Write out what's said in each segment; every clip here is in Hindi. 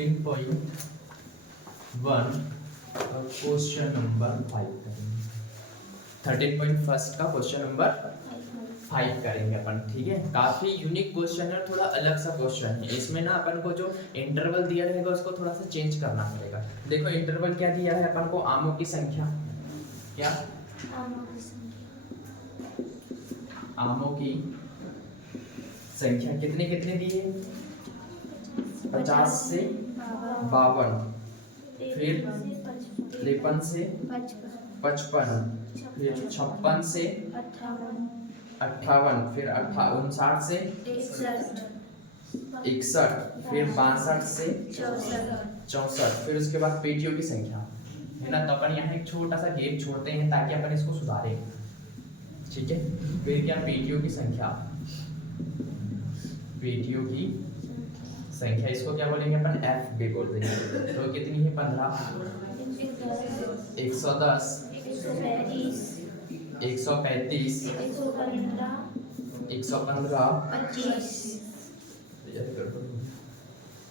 13.1 और क्वेश्चन नंबर 5 करेंगे। 13.1 का क्वेश्चन नंबर 5 करेंगे अपन, ठीक है। काफी यूनिक क्वेश्चन है, थोड़ा अलग सा क्वेश्चन है। इसमें ना अपन को जो इंटरवल दिया रहेगा उसको थोड़ा सा चेंज करना पड़ेगा। देखो इंटरवल क्या दिया है अपन को, आमों की संख्या, क्या आमों की संख्या कितने कितने दिए, 50 से 52, फिर 53 से 55, फिर 56 से 58, फिर 59 से 61, फिर 62 से 64, फिर उसके बाद पेटियों की संख्या, है ना। तो अपन यहाँ एक छोटा सा गैप छोड़ते हैं ताकि अपन इसको सुधारें, ठीक है। फिर क्या, पेटियों की संख्या, पेटियों की संख्या इसको क्या बोलेंगे अपन, एफ भी बोल देंगे। तो कितनी है, 15, 110, 135, 115,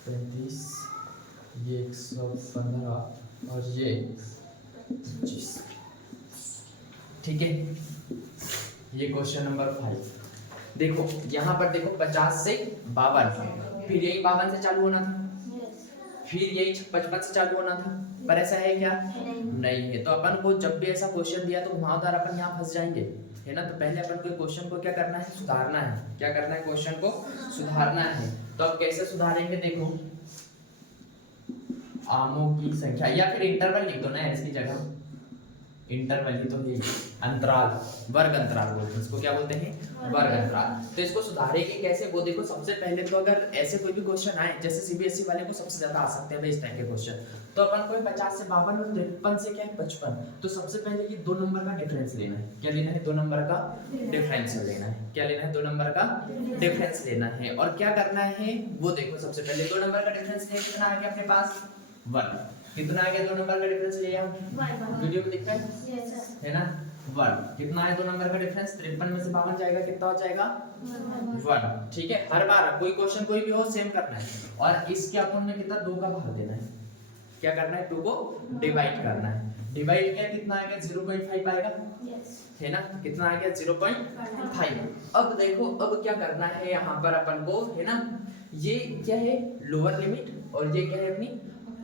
35, ये 115 और ये 25, ठीक है। ये क्वेश्चन नंबर 5। देखो यहाँ पर देखो 50 से 52, फिर यही 52 से चालू होना था, फिर यही 55 से चालू होना था, पर ऐसा है क्या, नहीं है। तो अपन को जब भी ऐसा क्वेश्चन दिया तो घुमावदार अपन यहाँ फंस जाएंगे, है ना। तो पहले अपन को क्वेश्चन को क्या करना है, सुधारना है। क्या करना है, क्वेश्चन को सुधारना है। तो अब कैसे सुधारेंगे, देखो आमों की संख्या, या फिर इंटरवल लिख दो ना इसकी जगह, इंटरवल ही तो है, अंतराल, वर्ग अंतराल बोलते हैं इसको, क्या बोलते हैं, वर्ग अंतराल। तो इसको सुधारेंगे कैसे, वो देखो। सबसे पहले तो अगर ऐसे कोई भी क्वेश्चन आए, जैसे सीबीएसई वाले को सबसे ज्यादा आ सकते हैं इस टाइप के क्वेश्चन, तो अपन को 50 से 52 और 53 से क्या है 55, तो सबसे पहले ये 2 नंबर का डिफरेंस लेना है। क्या लेना है, 2 नंबर का डिफरेंस लेना है। क्या लेना है, 2 नंबर का डिफरेंस लेना है। और क्या करना है वो देखो, सबसे पहले 2 नंबर का डिफरेंस ले, कितना आ गया अपने पास, 1। कितना आ गया, 2 नंबर का डिफरेंस लिया, वीडियो में दिखता है ना, 1। कितना है 2 नंबर का डिफरेंस, 53 में से 52 जाएगा, कितना हो जाएगा, 1, ठीक है। हर बार कोई क्वेश्चन कोई भी हो सेम करना है। और इसके अपन में कितना, 2 का भाग देना है। क्या करना है, 2 को डिवाइड करना है। डिवाइड किया, कितना आ गया, 0.5 आएगा, है ना। कितना आ गया, 0.5। अब देखो, अब क्या करना है यहाँ पर अपन को, है ना, ये क्या है लोअर लिमिट और ये क्या है अपनी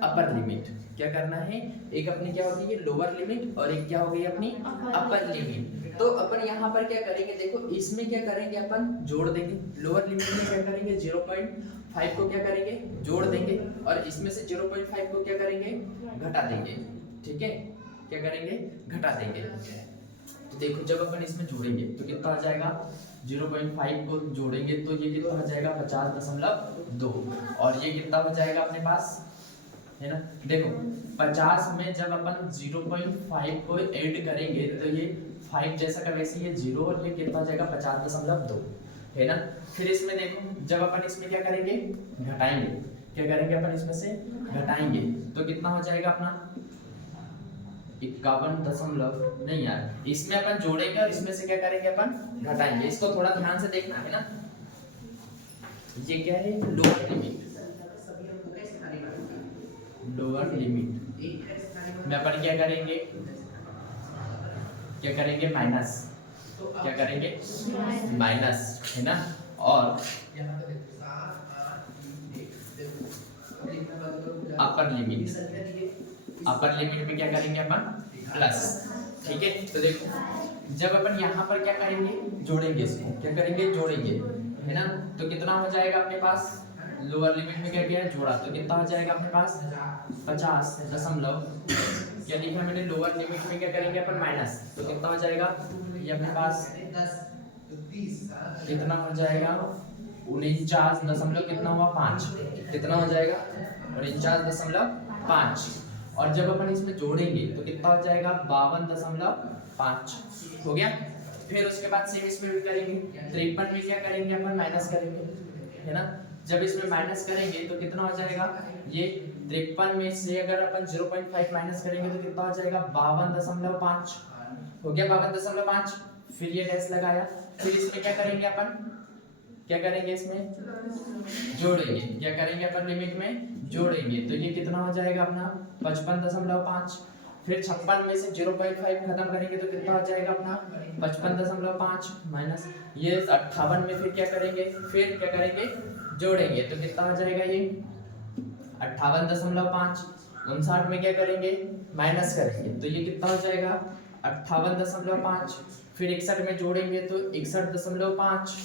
अपर लिमिट। क्या करना है, एक अपनी क्या होगी ये लोअर लिमिट और एक क्या हो गई अपनी अपर लिमिट। तो अपन यहाँ पर क्या करेंगे, देखो इसमें क्या करेंगे अपन, जोड़ देंगे। लोअर लिमिट में क्या करेंगे, 0.5 को क्या करेंगे, जोड़ देंगे, और इसमें से 0.5 को क्या करेंगे, घटा देंगे, ठीक है। क्या करेंगे, घटा देंगे। तो देखो जब अपन इसमें जोड़ेंगे तो कितना आ जाएगा, 0.5 को जोड़ेंगे तो ये कितना हो जाएगा, 50.2, और ये कितना हो जाएगा अपने पास, है ना। देखो 50 में जब अपन 0.5 को ऐड करेंगे तो ये 5 जैसा का वैसे ये 0, और ये कितना हो जाएगा 50.2, है ना। फिर इसमें देखो जब अपन इसमें क्या करेंगे, घटाएंगे। क्या करेंगे अपन इसमें से घटाएंगे तो कितना हो जाएगा अपना 51 नहीं यार, इसमें अपन जोड़ेंगे और इसमें से क्या करेंगे अपन घटाएंगे। इसको थोड़ा ध्यान से देखना, है ना। ये क्या है, लोअर लिमिट, लोअर लिमिट में अपन क्या करेंगे, क्या करेंगे माइनस, क्या करेंगे माइनस, है ना। और अपर लिमिट, अपर लिमिट में क्या करेंगे अपन प्लस, ठीक है। तो देखो जब अपन यहाँ पर क्या करेंगे, जोड़ेंगे इसको, क्या करेंगे जोड़ेंगे, है ना। तो कितना हो जाएगा अपने पास, लोअर लिमिट में क्या किया है जोड़ा, तो कितना हो जाएगा अपने पास 50 क्या लिखा मैंने, लोअर लिमिट में क्या करेंगे अपन माइनस, तो कितना हो जाएगा ये अपने पास कितना हो जाएगा 49 कितना हुआ 5, कितना हो जाएगा 49.5। और जब अपन इसमें जोड़ेंगे तो कितना हो जाएगा 52.5 हो गया। फिर उसके बाद सेम इसमें भी करेंगे, 53 में क्या करेंगे अपन माइनस करेंगे, है ना। जब इसमें माइनस करेंगे तो कितना हो जाएगा, ये 53 में से अगर अपन 0.5 माइनस करेंगे तो कितना हो जाएगा 52.5 हो गया, 52.5। फिर ये डैश लगाया, फिर इसमें क्या करेंगे अपन क्या करेंगे इसमें जोड़ेंगे, क्या करेंगे अपन लिमिट में जोड़ेंगे, तो ये कितना हो जाएगा अपना 55.5, फिर 56 में से 0.5 खत्म करेंगे तो कितना हो जाएगा अपना 55.5 माइनस ये 58 में फिर क्या करेंगे जोड़ेंगे तो कितना हो जाएगा ये 58.5, 59 में क्या करेंगे माइनस करेंगे तो ये कितना हो जाएगा 58.5, फिर 61 में जोड़ेंगे तो 61.5,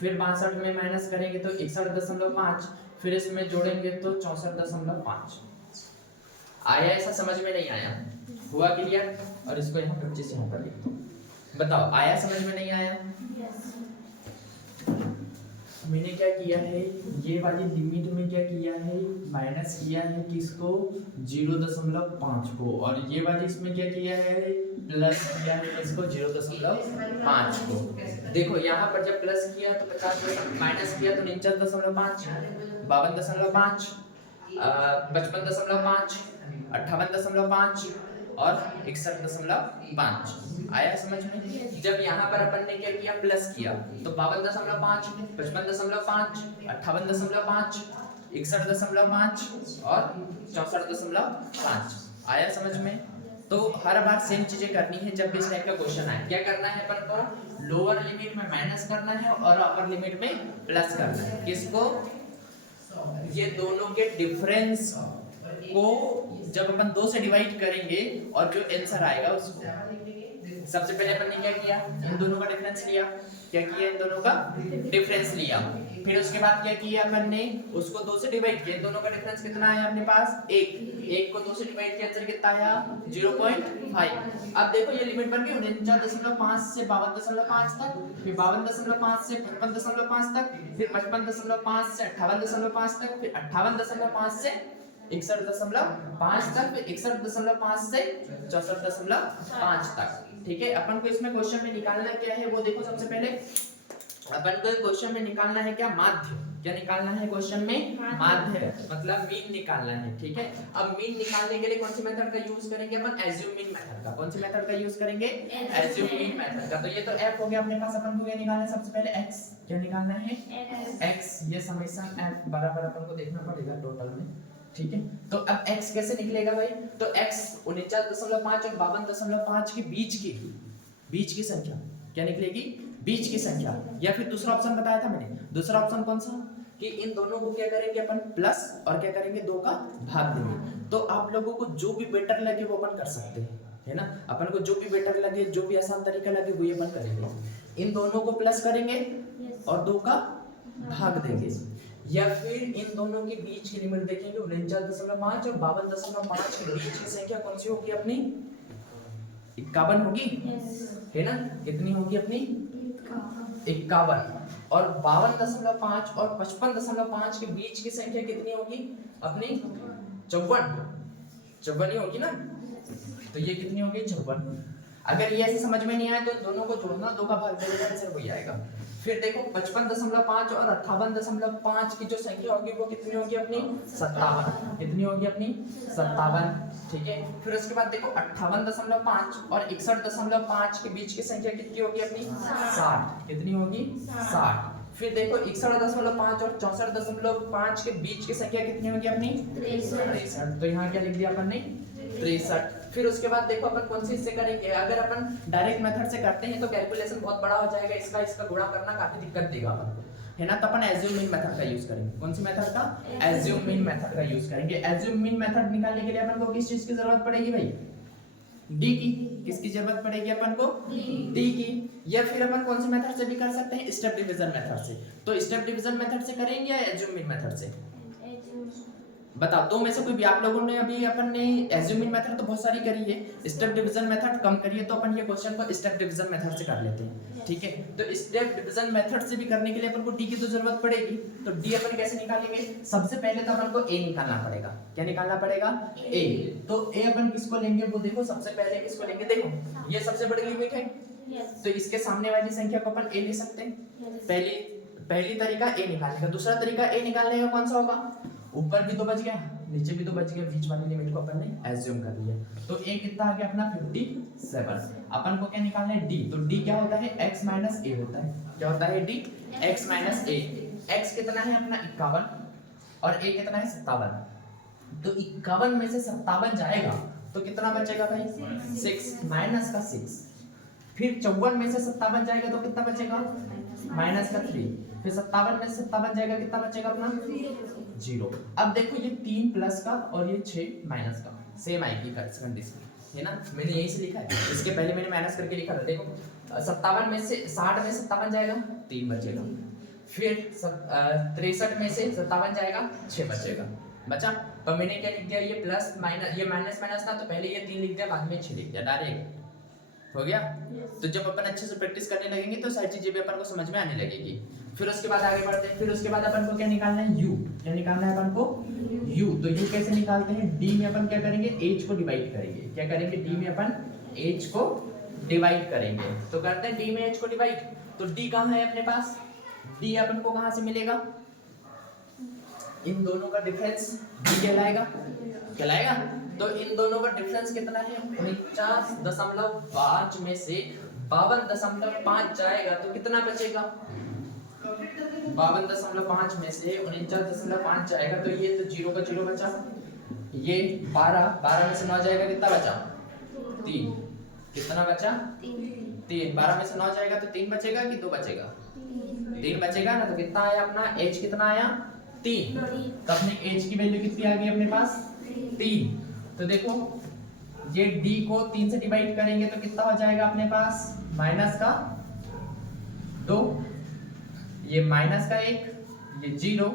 फिर 62 में माइनस करेंगे तो 61.5, फिर इसमें जोड़ेंगे तो 64.5। आया ऐसा समझ में नहीं आया? हुआ क्लियर? और इसको यहाँ 25 यहाँ पर लिख दो। बताओ आया समझ में नहीं आया? मैंने क्या किया है ये वाली लिमिट में क्या किया है माइनस किया है किसको 0.5 को, और ये वाली इसमें क्या किया है प्लस किया है किसको 0.5 को। देखो यहाँ पर जब प्लस किया तो 50 में माइनस किया तो 49.5, 52.5, 55.5, 58.5 और 61.5। आया समझ में? जब यहाँ पर अपन ने क्या किया प्लस किया तो 52.5, 55.5, 58.5, 61.5 और 64.5। आया समझ में? तो हर बार सेम चीजें करनी है जब भी इस टाइप का क्वेश्चन आए। क्या करना है अपन को लोअर लिमिट में माइनस करना है और अपर लिमिट में प्लस करना है। किसको? ये दोनों के डिफरेंस को जब अपन 2 से डिवाइड करेंगे और जो आंसर आएगा उसको सबसे पहले अपन ने क्या किया इन दोनों का डिफरेंस लिया, क्या किया इन दोनों का डिफरेंस लिया, फिर उसके बाद क्या किया अपन ने उसको 2 से डिवाइड किया। दोनों का डिफरेंस कितना आया अपने पास 1 को 2 से डिवाइड किया आंसर कितना आया 0.5। अब देखो ये लिमिट बन गई 49.5 से 52.5 तक, फिर 52.5 से 55.5 तक, फिर 55.5 से 58.5 तक, फिर 58.5 से 61.5 तक, फिर 61.5 से 64.5 तक। ठीक है, अपन को इसमें क्वेश्चन में निकालना क्या है वो देखो। सबसे पहले अपन को क्वेश्चन में निकालना है क्या माध्य। क्या निकालना है क्वेश्चन में माध्य मतलब मीन निकालना है। ठीक है, अब मीन निकालने के लिए कौन सी मेथड का यूज करेंगे अपन एज्यूम मीन मेथड का। कौन सी मेथड का यूज करेंगे एज्यूम मीन मेथड का। तो ये तो f हो गया अपने पास, अपन को क्या निकालना है सबसे पहले x। क्या निकालना है x, ये समेशन f बराबर अपन को देखना पड़ेगा टोटल में। ठीक है, तो अब x कैसे निकलेगा भाई, तो x 49.5 और 52.5 के बीच की संख्या क्या निकलेगी बीच की संख्या। या फिर दूसरा ऑप्शन बताया था मैंने, दूसरा ऑप्शन कौन सा कि इन दोनों को क्या करेंगे अपन प्लस और क्या करेंगे 2 का भाग देंगे। तो आप लोगों को जो भी बेटर लगे वो अपन कर सकते हैं, है ना। अपन को जो भी बेटर लगे जो भी आसान तरीका लगे वो अपन करेंगे। इन दोनों को प्लस करेंगे और 2 का भाग देंगे, या फिर इन दोनों के बीच की लिमिट देखेंगे 49.5 और 52.5 के बीच की संख्या कौन सी होगी अपनी 51 होगी, है ना। कितनी होगी अपनी 51, और 52.5 और 55.5 के बीच की संख्या कितनी होगी अपनी 54 ही होगी ना। तो ये कितनी होगी 54। अगर ये ऐसे समझ में नहीं आए तो दोनों को जोड़ना 2 का भाग देने से वही आएगा। फिर देखो 55.5 और 58.5 की जो संख्या होगी वो कितनी होगी अपनी 57। कितनी होगी अपनी 57। ठीक है, फिर उसके बाद देखो 58.5 और 61.5 के बीच की संख्या कितनी होगी अपनी 60। कितनी होगी 60। फिर देखो 61.5 और 64.5 के बीच की संख्या कितनी होगी अपनी 63। तो यहाँ क्या लिख दिया अपन ने 63। फिर उसके बाद देखो अपन कौन सी इससे करेंगे। अगर अपन डायरेक्ट मेथड से करते हैं तो कैलकुलेशन बहुत बड़ा हो जाएगा, इसका गुणा करना काफी दिक्कत देगा अपन को, है ना। तो अपन एज्यूम मीन मेथड का यूज करेंगे। कौन सी मेथड का एज्यूम मीन मेथड का यूज करेंगे। एज्यूम मीन मेथड निकालने के लिए अपन को किस चीज की जरूरत पड़ेगी भाई डी की। किसकी जरूरत पड़ेगी अपन को डी की। या फिर अपन कौन से मेथड से भी कर सकते हैं स्टेप डिवीजन मेथड से। तो स्टेप डिवीजन मेथड से करेंगे या एज्यूम मीन मेथड से बताओ, दो में से कोई भी। आप लोगों ने अभी अपन ने एज्यूम मीन मेथड तो बहुत सारी करी है, स्टेप डिवीजन मेथड कम करी है, तो अपन ये क्वेश्चन को स्टेप डिवीजन मेथड से कर लेते हैं। ठीक है, तो स्टेप डिवीजन मेथड से भी करने के लिए अपन को डी की तो जरूरत पड़ेगी। तो डी अपन कैसे निकालेंगे, सबसे पहले तो अपन को ए निकालना पड़ेगा। क्या निकालना पड़ेगा ए। तो ए अपन किसको लेंगे वो देखो, सबसे पहले किसको लेंगे, देखो ये सबसे बड़ी लिमिट है तो इसके सामने वाली संख्या को अपन ए ले सकते हैं। पहली तरीका ए निकालने का। दूसरा तरीका ए निकालने का कौन सा होगा, ऊपर भी तो बच गया नीचे भी तो बच गया, बीच वाली लिमिट को अपन ने एज्यूम कर लिया। तो a कितना आ गया अपना 57। अपन को क्या निकालना है d, तो d क्या होता है x माइनस a होता है। क्या होता है d, x minus a। x कितना है अपना 51 और a कितना है 57। तो 51 में से 57 जाएगा तो कितना बचेगा भाई 6 माइनस का 6। फिर 54 में से 57 जाएगा तो कितना बचेगा माइनस का 3। फिर 57 में से 57 जाएगा कितना बचेगा अपना 0। अब देखो ये 3 प्लस का और ये 6 माइनस का सेम आएगी कंडीशन है ना, मैंने यही से लिखा है। इसके पहले मैंने माइनस करके लिखा था। देखो 57 में से 60 में 57 जाएगा 3 बचेगा। फिर 63 में से 57 जाएगा 6 बचेगा बचा। तो मैंने क्या लिख दिया, ये प्लस माइनस, ये माइनस माइनस था तो पहले ये 3 लिख दिया, बाद में 6 लिख दिया, डायरेक्ट हो गया। तो जब अपन अच्छे से प्रैक्टिस करने लगेंगे तो सारी चीजें भी अपन को समझ में आने लगेगी। फिर उसके बाद आगे बढ़ते हैं। फिर उसके बाद अपन को क्या निकालना है u, क्या निकालना है अपन को u। तो u कैसे निकालते हैं, d में अपन क्या करेंगे h को डिवाइड करेंगे। क्या करेंगे, d में अपन h को डिवाइड करेंगे। तो करते हैं d में h को डिवाइड। तो d कहाँ है अपने पास, d अपन को कहाँ से मिलेगा, इन दोनों का डिफरेंस d कहलाएगा, कहलाएगा। तो इन दोनों का डिफरेंस कितना है 49.5 में से 52.5 जाएगा तो कितना बचेगा 52.5 में से 49.5 जाएगा तो ये तो 0 का 0 बचा। ये 12 में से 9 जाएगा कितना बचा 3। कितना बचा 3। 12 में से 9 जाएगा तो 3 बचेगा कि 2 बचेगा 3 बचेगा ना। तो कितना आया अपना h कितना आया 3। तो अपने h की वैल्यू कितनी आ गई अपने पास 3। तो देखो ये d को 3 से डिवाइड करेंगे तो कितना हो जाएगा अपने पास माइनस का 2, ये माइनस का 1, ये 0,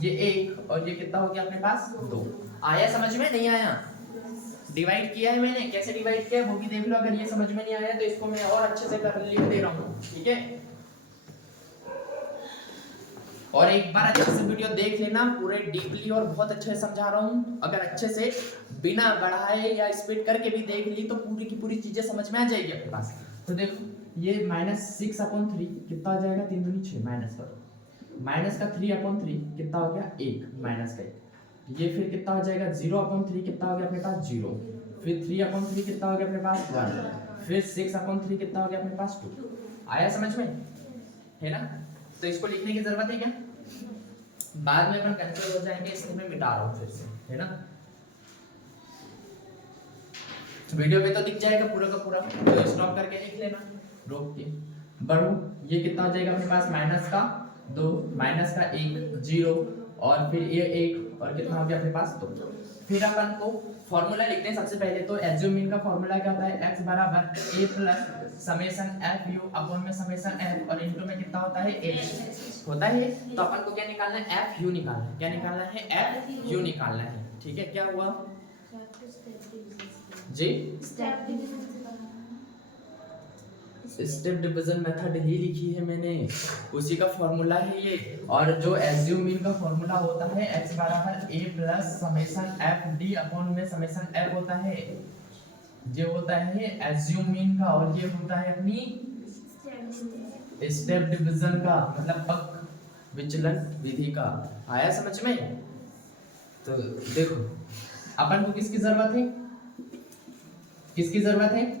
ये 1 और ये कितना हो गया अपने पास 2। आया समझ में, नहीं आया, डिवाइड किया है मैंने, कैसे डिवाइड किया है वो भी देख लो। अगर ये समझ में नहीं आया तो इसको मैं और अच्छे से कर लिख दे रहा हूँ, ठीक है। और एक बार अच्छे से वीडियो देख लेना, पूरे डीपली और बहुत अच्छे से समझा रहा हूँ। अगर अच्छे से बिना बढ़ाए या स्पीड करके भी देख ली तो पूरी की पूरी चीजें समझ में आ जाएगी अपने पास। तो देखो ये -6/3 कितना आ जाएगा 3 दूनी 6 माइनस करो, माइनस का 3/3 कितना हो गया 1 माइनस का 1। ये फिर कितना हो जाएगा 0/3 कितना हो गया अपने पास 0। फिर 3/3 कितना हो गया अपने पास 1। फिर 6/3 कितना हो गया अपने पास 2। आया समझ में, है ना। तो इसको लिखने की जरूरत है क्या, बाद में अपन कंफ्यूज हो जाएंगे, इसलिए मैं मिटा रहा हूँ फिर से, है ना। तो वीडियो पे तो दिख जाएगा पूरा का पूरा, तो स्टॉप करके लिख लेना, रोक के बढ़ो। ये कितना हो जाएगा अपने पास माइनस का 2 माइनस का 1 0 और फिर ये 1 और कितना हो गया अपने पास 2। फिर अपन को फॉर्मूला लिखते हैं। सबसे पहले तो एज्यूम मीन का फॉर्मूला क्या होता है, x बराबर a plus summation f u upon में समेशन f और इनटू में कितना होता है h होता है। तो अपन को क्या निकालना है f u निकालना है। क्या निकालना है f u निकालना है, ठीक है। क्या हुआ जी, स्टेप डिवीजन मेथड ही लिखी है मैंने, उसी का फॉर्मूला है ये। और जो एज्यूम मीन का फॉर्मूला होता है x बराबर a plus summation f d upon में समेशन f होता है, ये होता है एज्यूम मीन का। और ये होता है अपनी स्टेप डिवीजन का, मतलब पक विचलन विधि का। आया समझ में। तो देखो अपन को किसकी जरूरत है, किसकी जरूरत है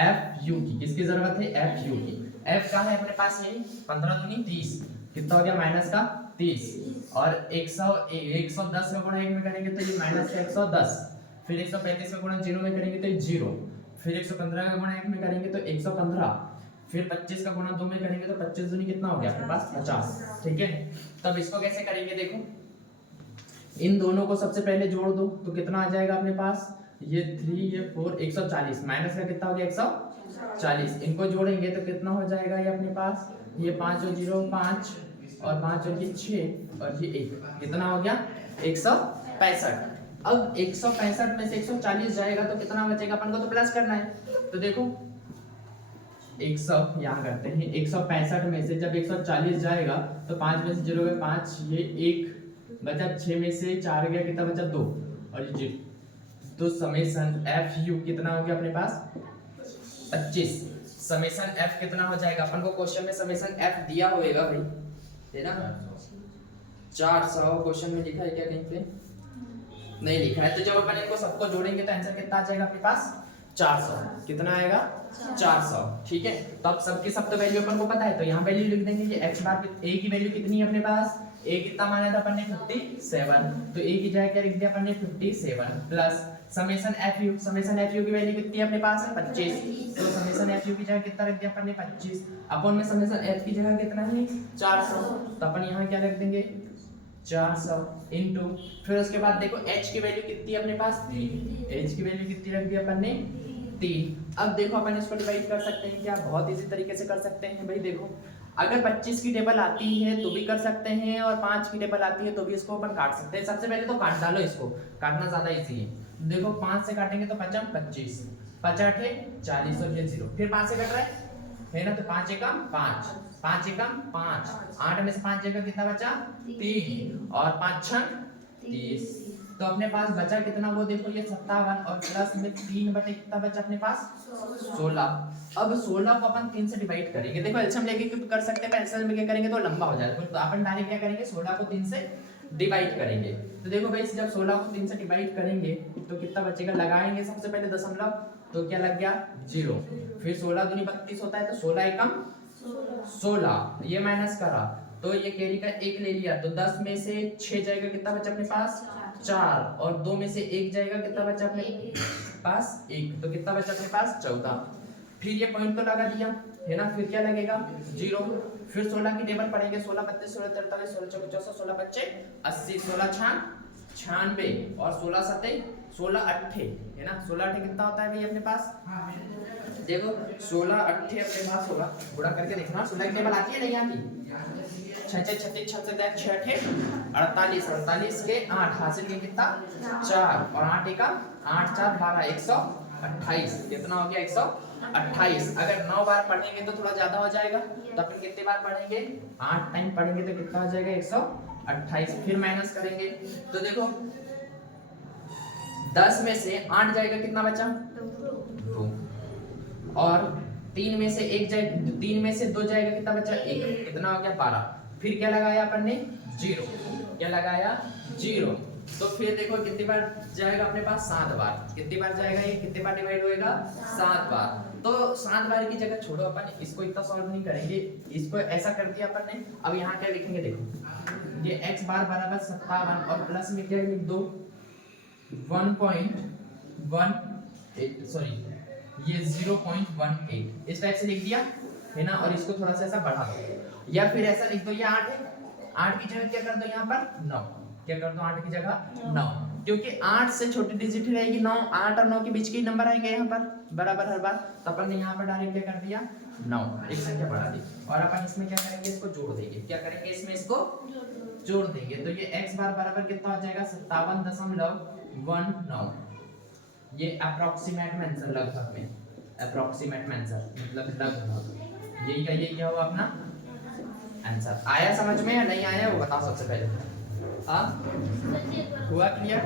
एफ यू की। किसकी जरूरत है एफ यू की। एफ का है अपने पास यही 15 दूनी 30 कितना हो गया माइनस का 30 और 110 का गुणा 1 में करेंगे तो ये माइनस का 110। फिर 135 का गुणा 0 में करेंगे तो ये 0। फिर 115 का गुणा 1 में करेंगे तो 115। फिर 25 का गुणा 2 में करेंगे तो 25 दूनी कितना हो गया अपने पास 50, ठीक है। तब इसको कैसे करेंगे, देखो इन दोनों को सबसे पहले जोड़ दो तो कितना आ जाएगा अपने पास, ये 3 ये 4 140 माइनस का कितना हो गया 140। इनको जोड़ेंगे तो कितना हो जाएगा ये अपने पास, ये 5 और 0 5 और 5 और ये 6 और ये 1 कितना हो गया 165। अब 165 में से 140 जाएगा तो कितना बचेगा, अपन को तो प्लस करना है। तो देखो 100 यहाँ करते हैं, 165 में से जब 140 जाएगा तो 5 में से 0 गए 5, ये 1 बचा, 6 में से 4 गया कितना बचा 2 और ये 0। तो समेशन एफ यू कितना हो गया अपने पास 25। समेशन एफ कितना हो जाएगा, अपन को क्वेश्चन में समेशन एफ दिया होगा भाई, है ना। 400 क्वेश्चन में लिखा है क्या कहीं पे? नहीं लिखा है। तो जब अपन इनको सबको जोड़ेंगे तो आंसर कितना आ जाएगा अपने पास? 400। कितना आएगा? 400। ठीक है, तो अब सबकी सब तो वैल्यू अपन को पता है, तो यहाँ वैल्यू लिख देंगे। ये x बार a की वैल्यू कितनी है अपने पास? a कितना माना था अपन ने? 57। तो a की जगह क्या लिख दिया अपन ने? 57 प्लस समेशन fu की वैल्यू कितनी है अपने पास? 25। तो समेशन fu की जगह कितना रख दिया अपन ने? 25 अपन में समेशन f की जगह कितना है? 400। तो अपन यहाँ क्या रख देंगे? 400 इनटू, फिर उसके बाद देखो h की वैल्यू कितनी है अपने पास? 3। h की वैल्यू कितनी रख दी अपन ने? 3। अब देखो अपन इसको डिवाइड कर सकते हैं क्या? बहुत इजी तरीके से कर सकते हैं भाई। देखो अगर 25 की टेबल आती है तो भी कर सकते हैं, और 5 की टेबल आती है तो भी इसको अपन काट सकते हैं। सबसे पहले तो काट डालो, इसको काटना ज्यादा इजी है। देखो 5 से काटेंगे तो 5 25, 5 8 40 और ये 0, फिर 5 से कट रहा है ना, तो 5 एकम 5, 5 एकम 5, 8 में से 5 जगह कितना बचा? 3, और 5 छन 30। तो अपने पास बचा कितना? वो देखो ये 57, और प्लस में 3 बटे कितना बचा अपने पास? 16। अब 16 को अपन 3 से डिवाइड करेंगे। देखो एलसीएम लेके कर सकते हैं, एलसीएम लेके करेंगे तो लंबा हो जाएगा, तो अपन डायरेक्ट क्या करेंगे? 16 को 3 से डिवाइड करेंगे। तो देखो भाई जब 16 को 3 से डिवाइड करेंगे तो कितना बचेगा? लगाएंगे सबसे पहले दशमलव, तो क्या लग गया? 0। फिर 16 दूनी 32 होता है, तो 16 एकम 16, ये माइनस करा तो ये कैरी का 1 ले लिया, तो 10 में से 6 जाएगा, कितना बचा अपने पास? 4, और 2 में से 1 जाएगा, कितना बचा अपने पास? 1, तो कितना बचा अपने पास? 14। फिर ये पॉइंट तो लगा दिया है ना, फिर क्या लगेगा? 0। फिर 16 की टेबल पढ़ेंगे, 16 32 16 43 16 54 16 बच्चे 80, 16 96, और 16 7 16 8 है ना। 16 8 कितना होता है भाई अपने पास? देखो 16 8 अपने पास होगा, गुणा करके देखना। 16 की टेबल आती है नहीं आती? 6 6 36 6 6 6 48, 48 के 8 हासिल के कितना? 4, और 8 एक 8 4 12 128, कितना हो गया? 128। अगर 9 बार पढ़ेंगे तो थोड़ा ज्यादा हो जाएगा, तो अपन कितने बार पढ़ेंगे? 8 टाइम पढ़ेंगे तो कितना हो जाएगा? 128। फिर माइनस करेंगे तो देखो 10 में से 8 जाएगा, कितना बचा? 2, और 3 में से 1 जाएगा, 3 में से 2 जाएगा, कितना बचा? 1, कितना हो गया? 12। फिर क्या लगाया अपन ने? 0। क्या लगाया? 0। तो फिर देखो कितनी बार जाएगा अपने पास? 7 बार। कितनी बार जाएगा ये? कितनी बार डिवाइड होएगा? 7 बार। तो 7 बार की जगह छोड़ो, अपन इसको इतना सॉल्व नहीं करेंगे, इसको ऐसा कर दिया अपन ने। अब यहाँ क्या लिखेंगे? देखो ये x बार बराबर 57, और प्लस में क्या लिख दो? 1.18, सॉरी ये 0.18, इस टाइप से लिख दिया है ना, और इसको थोड़ा सा ऐसा बढ़ा दो, या फिर ऐसा लिख दो ये 8 है, 8 की जगह क्या कर दो यहाँ पर? 9। क्या कर दो? 8 की जगह 9, क्योंकि 8 से छोटी डिजिट ही रहेगी 9, 8 और 9 के बीच के ही नंबर आएंगे यहाँ पर बराबर हर बार। तो अपन ने यहाँ पर डायरेक्ट क्या कर दिया? 9, एक संख्या बढ़ा दी, और अपन इसमें क्या करेंगे? इसको जोड़ देंगे। क्या करेंगे? इसमें इसको जोड़ देंगे, तो ये x बार बराबर कितना हो जाएगा? 57.19। ये अप्रोक्सीमेट आंसर, लगभग में अप्रोक्सीमेट आंसर मतलब लगभग, यही का ये क्या हुआ अपना आंसर। आया समझ में या नहीं आया वो बताओ सबसे पहले। हाँ हुआ क्लियर?